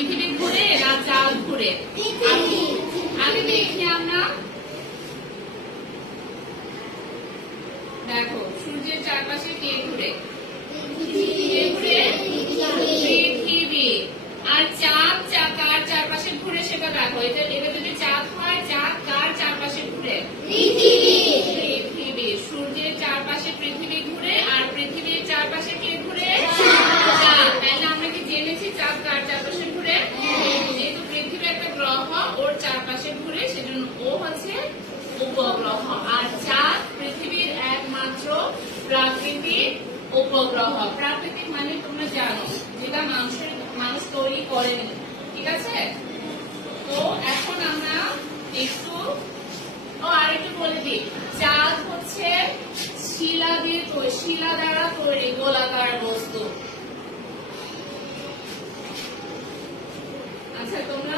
পৃথিবী ঘুরে না চাঁদ ঘুরে? আগে দেখি আমরা। দেখো সূর্যের চারপাশে কে ঘুরে? পৃথিবী। আর চাঁদ কার চারপাশে ঘুরে সেটা দেখো। এটা যদি চাঁদ হয়, চাঁদ কার চারপাশে ঘুরে? পৃথিবী। সূর্যের চারপাশে পৃথিবী ঘুরে, আর পৃথিবীর চারপাশে কে ঘুরে? চাঁদ। তাহলে আমরা কি জেনেছি চাঁদ কার চারপাশে ঘুরে? যেহেতু পৃথিবী একটা গ্রহ, ওর চারপাশে ঘুরে, সেজন্য ও হচ্ছে উপগ্রহ। আর চাঁদ পৃথিবীর একমাত্র প্রাকৃতিক উপগ্রহ। প্রাকৃতিক মানে তোমরা জানো, যেটা মানুষ তৈরি করেনি। ঠিক আছে? তো এখন আমরা একটু আরেকটু বলে দিই। চাঁদ হচ্ছে শিলা দ্বারা তৈরি গোলাকার বস্তু। আচ্ছা, তোমরা